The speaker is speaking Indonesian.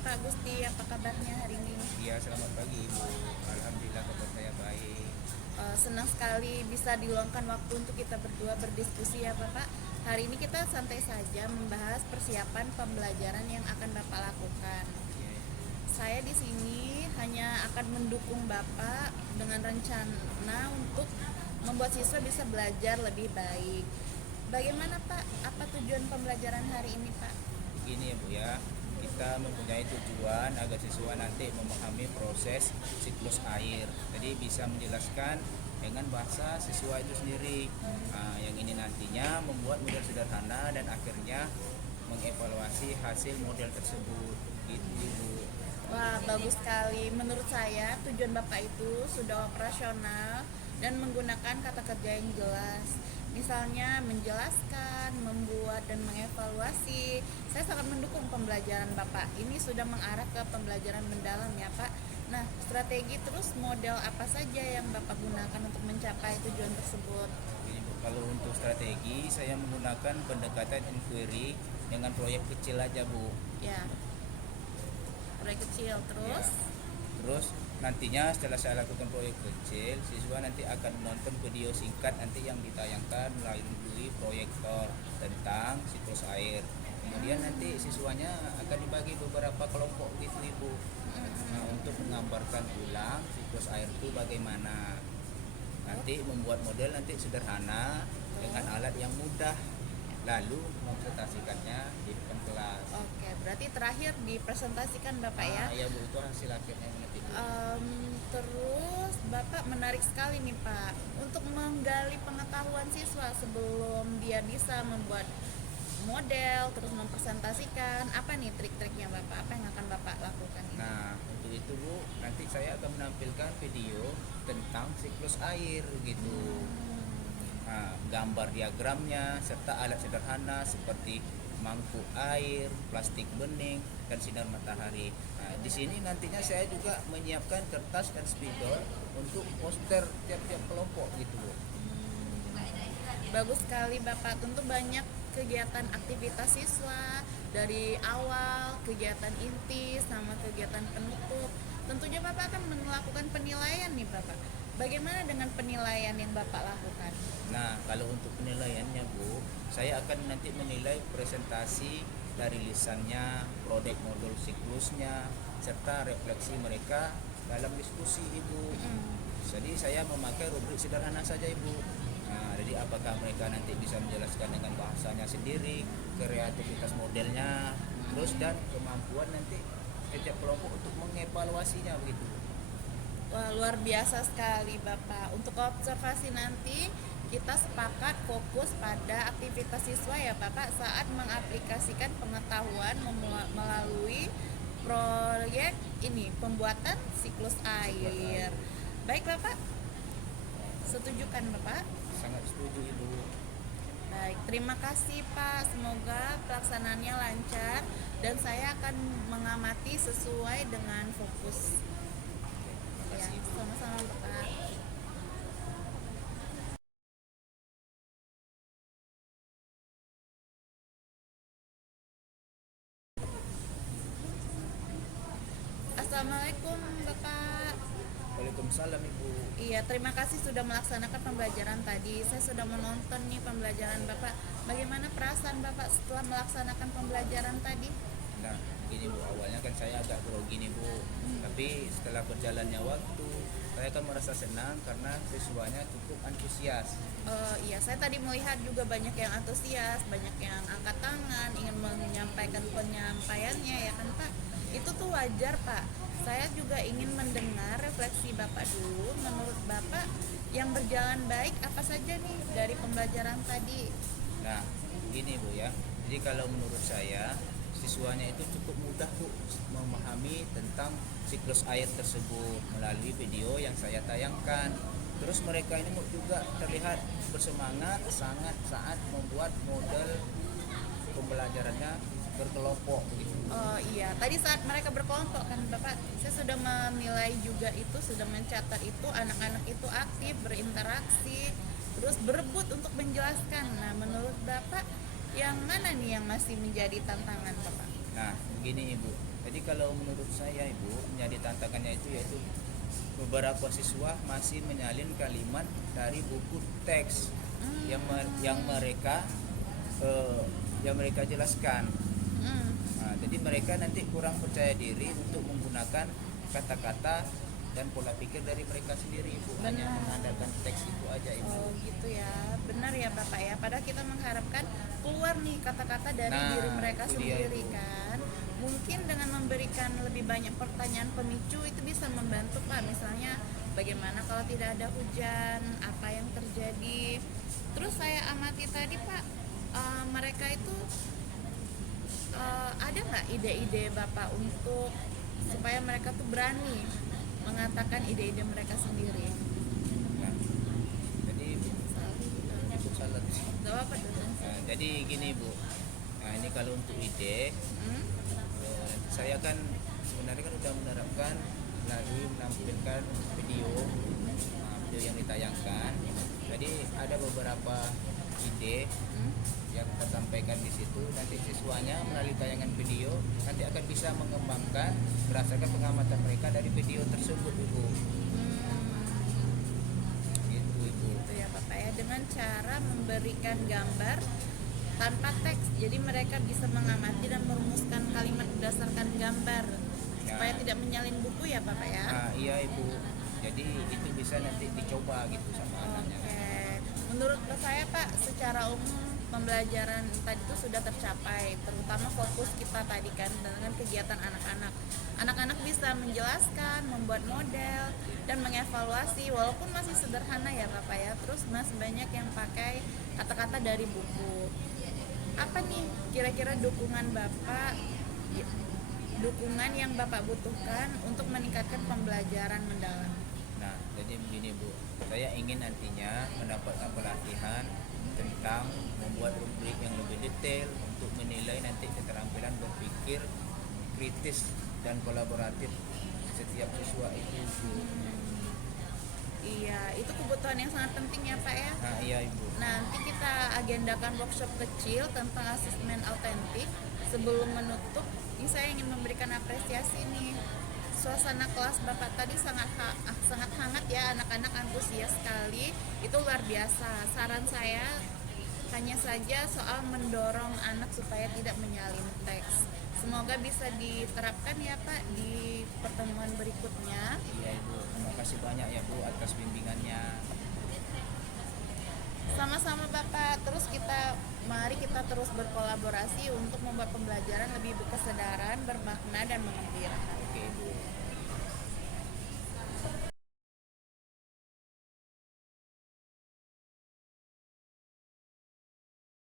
Pak Gusti, apa kabarnya hari ini? Iya, selamat pagi Ibu. Alhamdulillah kabar saya baik. Senang sekali bisa diluangkan waktu untuk kita berdua berdiskusi ya Bapak. Hari ini kita santai saja membahas persiapan pembelajaran yang akan Bapak lakukan. Iya, Saya di sini hanya akan mendukung Bapak dengan rencana untuk membuat siswa bisa belajar lebih baik. Bagaimana Pak? Apa tujuan pembelajaran hari ini Pak? begini ya Bu ya. Kita mempunyai tujuan agar siswa nanti memahami proses siklus air. Jadi bisa menjelaskan dengan bahasa siswa itu sendiri. Yang ini nantinya membuat model sederhana dan akhirnya mengevaluasi hasil model tersebut. Gitu Ibu. Wah, bagus sekali. Menurut saya, tujuan Bapak itu sudah operasional dan menggunakan kata kerja yang jelas. Misalnya menjelaskan, membuat, dan mengevaluasi. Saya sangat mendukung pembelajaran Bapak. Ini sudah mengarah ke pembelajaran mendalam ya Pak. Nah, strategi terus model apa saja yang Bapak gunakan untuk mencapai tujuan tersebut? Jadi Bu, kalau untuk strategi saya menggunakan pendekatan inquiry dengan proyek kecil aja Bu. Ya, proyek kecil Ya. terus. Terus nantinya setelah saya lakukan proyek kecil, siswa nanti akan menonton video singkat nanti yang ditayangkan melalui proyektor tentang siklus air. Kemudian nanti siswanya akan dibagi beberapa kelompok gitu Ibu. Nah, untuk menggambarkan ulang siklus air itu bagaimana. Nanti membuat model nanti sederhana dengan alat yang mudah. Lalu mempresentasikannya di depan kelas. Oke, berarti terakhir dipresentasikan Bapak ya. Ya Bu, itu hasil akhirnya nanti Bu. Terus Bapak menarik sekali nih Pak untuk menggali pengetahuan siswa sebelum dia bisa membuat model terus mempresentasikan. Apa nih trik-triknya Bapak? Apa yang akan Bapak lakukan ini? Nah, untuk itu Bu, nanti saya akan menampilkan video tentang siklus air gitu. Nah, gambar diagramnya serta alat sederhana seperti mangkuk air, plastik bening, dan sinar matahari. Nah, di sini nantinya saya juga menyiapkan kertas dan spidol untuk poster tiap-tiap kelompok gitu Bu. Bagus sekali Bapak, tentu banyak kegiatan aktivitas siswa dari awal, kegiatan inti sama kegiatan penutup. Tentunya Bapak akan melakukan penilaian nih Bapak. Bagaimana dengan penilaian yang Bapak lakukan? Nah, kalau untuk penilaiannya Bu, saya akan nanti menilai presentasi dari lisannya, produk modul siklusnya, serta refleksi mereka dalam diskusi Ibu. Jadi saya memakai rubrik sederhana saja Ibu. Nah, jadi apakah mereka nanti bisa menjelaskan dengan bahasanya sendiri, kreativitas modelnya, terus dan kemampuan nanti setiap kelompok untuk mengevaluasinya begitu. Wah, luar biasa sekali Bapak. Untuk observasi nanti kita sepakat fokus pada aktivitas siswa ya Bapak saat mengaplikasikan pengetahuan melalui proyek ini pembuatan siklus air. Baik Bapak, setuju kan Bapak? Sangat setuju Ibu. Baik, terima kasih Pak. Semoga pelaksanaannya lancar dan saya akan mengamati sesuai dengan fokus. Terima Ya, kasih Ibu. sama-sama Bapak. Assalamualaikum Bapak. Waalaikumsalam Ibu. Iya, terima kasih sudah melaksanakan pembelajaran tadi. Saya sudah menonton nih pembelajaran Bapak. Bagaimana perasaan Bapak setelah melaksanakan pembelajaran tadi? Nah, gini Bu, awalnya kan saya agak grogi nih Bu. Tapi setelah berjalannya waktu, saya kan merasa senang karena siswanya cukup antusias. Iya, saya tadi melihat juga banyak yang antusias, banyak yang angkat tangan, ingin menyampaikan penyampaiannya ya kan Pak. Itu tuh wajar Pak. Saya juga ingin mendengar refleksi Bapak dulu. Menurut Bapak yang berjalan baik apa saja nih dari pembelajaran tadi? Nah, gini Bu ya. Jadi kalau menurut saya, siswanya itu cukup mudah Bu memahami tentang siklus air tersebut melalui video yang saya tayangkan. Terus mereka ini juga terlihat bersemangat sangat saat membuat model pembelajarannya berkelompok begitu. Oh iya, tadi saat mereka berkelompok kan Bapak, saya sudah menilai juga itu, sudah mencatat itu anak-anak itu aktif, berinteraksi, terus berebut untuk menjelaskan. Nah, menurut Bapak yang mana nih yang masih menjadi tantangan Bapak? Nah, begini Ibu. Jadi kalau menurut saya Ibu, menjadi tantangannya itu yaitu beberapa siswa masih menyalin kalimat dari buku teks yang mereka eh, yang mereka jelaskan. Hmm. Nah, jadi mereka nanti kurang percaya diri untuk menggunakan kata-kata dan pola pikir dari mereka sendiri, Ibu. Hanya Benar. mengandalkan teks itu aja, Ibu. Oh gitu ya, benar ya Bapak ya. Padahal kita mengharapkan keluar nih kata-kata dari Nah, diri mereka itu dia, sendiri Ibu. kan. Mungkin dengan memberikan lebih banyak pertanyaan pemicu itu bisa membantu Pak. Misalnya bagaimana kalau tidak ada hujan, apa yang terjadi. Terus saya amati tadi Pak, mereka itu ada nggak ide-ide Bapak untuk supaya mereka tuh berani mengatakan ide-ide mereka sendiri? Nah, jadi Ibu salah. Gak apa-apa dong. Nah, jadi gini Bu, nah ini kalau untuk ide, Hmm? saya kan sebenarnya kan udah menerapkan melalui menampilkan video, nah, video yang ditayangkan. Jadi ada beberapa ide Hmm? yang kita sampaikan di situ. Nanti siswanya melalui tayangan video nanti akan bisa mengembangkan berdasarkan pengamatan mereka dari video tersebut, Ibu. Gitu, Ibu. Gitu ya Bapak ya, dengan cara memberikan gambar tanpa teks, jadi mereka bisa mengamati dan merumuskan kalimat berdasarkan gambar supaya tidak menyalin buku ya Bapak ya. Nah, iya Ibu. Jadi itu bisa nanti dicoba gitu sama anaknya. Oke, menurut saya Pak, secara umum pembelajaran tadi itu sudah tercapai, terutama fokus kita tadi kan dengan kegiatan anak-anak. Anak-anak bisa menjelaskan, membuat model, dan mengevaluasi walaupun masih sederhana ya Bapak ya. Terus masih banyak yang pakai kata-kata dari buku. Apa nih kira-kira dukungan Bapak, dukungan yang Bapak butuhkan untuk meningkatkan pembelajaran mendalam? Nah, jadi begini Bu, saya ingin nantinya mendapatkan pelatihan tentang membuat rubrik yang lebih detail untuk menilai nanti keterampilan berpikir kritis dan kolaboratif setiap siswa itu. Bu. Iya, itu kebutuhan yang sangat penting ya Pak ya. Nah, iya Ibu. Nanti kita agendakan workshop kecil tentang asesmen autentik. Sebelum menutup, ini saya ingin memberikan apresiasi nih. Suasana kelas Bapak tadi sangat hangat ya, anak-anak antusias sekali. Itu luar biasa. Saran saya hanya saja soal mendorong anak supaya tidak menyalin teks. Semoga bisa diterapkan ya Pak di pertemuan berikutnya. Iya Ibu, terima kasih banyak ya Bu atas bimbingannya. Sama-sama Bapak, mari kita terus berkolaborasi untuk membuat pembelajaran lebih berkesedaran, bermakna dan mengembirakan. Oke Ibu.